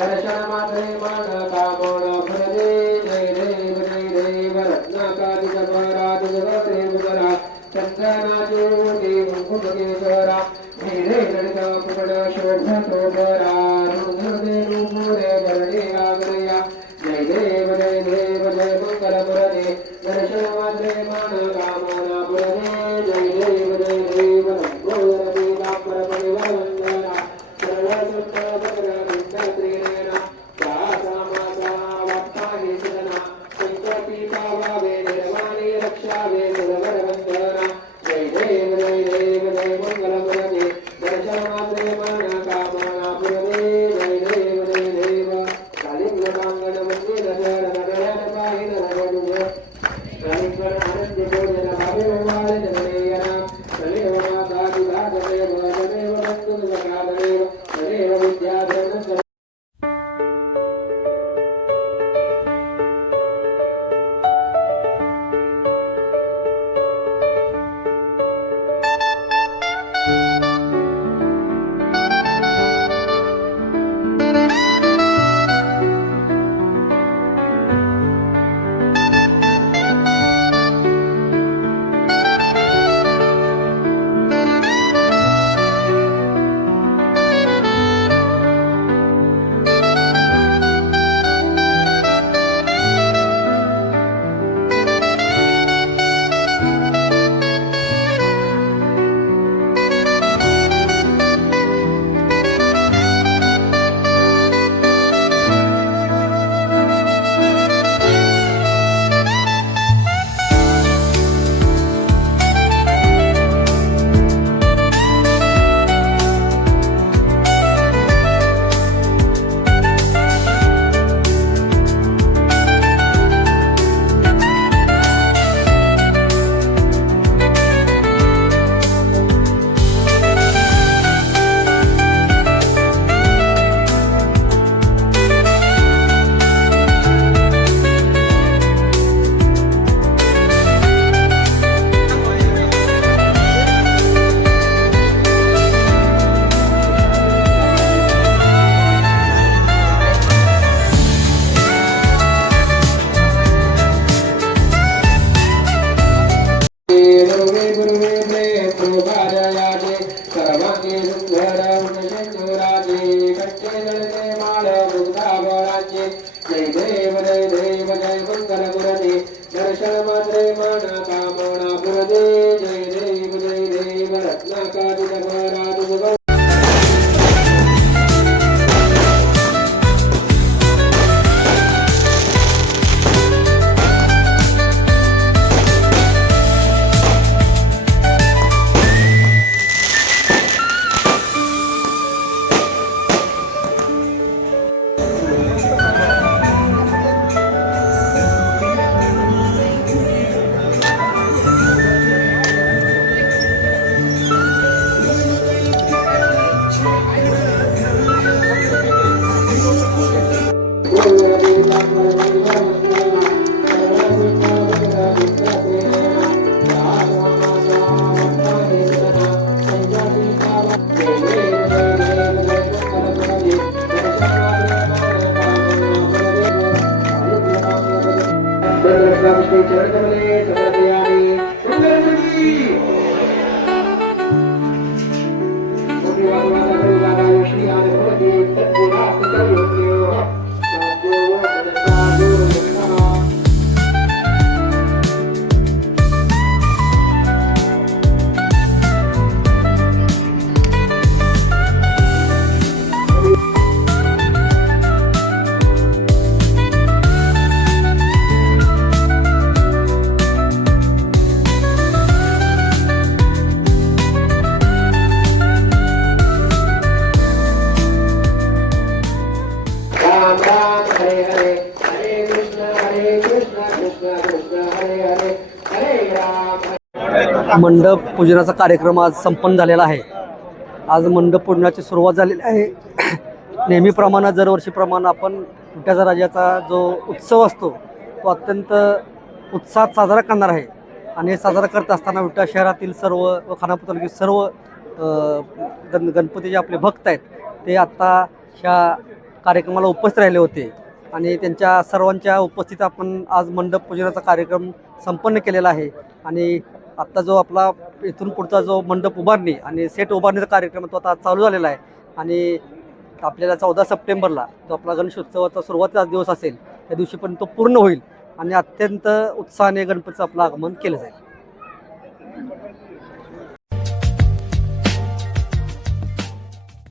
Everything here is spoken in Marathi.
दर्शन मात्रे मान कामोन फलदे जय देव रत्नाकादिक पराज जगदेव जरा चंद्रनाचे देव मुकुटकेश्वरा धीरे गणित पुकट शोभतो बरा रुद्रदे रूपुरे गरणे आग्रया जय देव जय मंगल पुरदे दर्शन मात्रे मान कामोन फलदे जय देव रघुवर दीनापर परिवरंदना सरळ सुंदर दर्शन मात्रे मान कामना पुरदे जय देव रत्नाकादिक पराज जगदेव मंडप पूजनाचा कार्यक्रम आज संपन्न झालेला आहे। आज मंडप पूजनाची सुरुवात झालेली आहे। नेहमीप्रमाणे दरवर्षीप्रमाणे आपण विठ्ठल राजाचा जो उत्सव असतो तो अत्यंत उत्साहात साजरा करणार आहे आणि हे साजरा करत असताना विठ्ठल शहरातील सर्व व खानापूर तालुक्यातील सर्व गणपतीचे आपले भक्त आहेत ते आत्ता ह्या कार्यक्रमाला उपस्थित राहिले होते आणि त्यांच्या सर्वांच्या उपस्थितीत आपण आज मंडप पूजनाचा कार्यक्रम संपन्न केलेला आहे. आणि आत्ता जो आपला इथून पुढचा जो मंडप उभारणी आणि सेट उभारणीचा कार्यक्रम तो आता चालू झालेला आहे. आणि आपल्याला 14 सप्टेंबरला जो आपला गणेशोत्सवाचा सुरुवातीचा दिवस असेल त्या दिवशी पण तो पूर्ण होईल आणि अत्यंत उत्साहाने गणपतीचं आपलं आगमन केलं जाईल.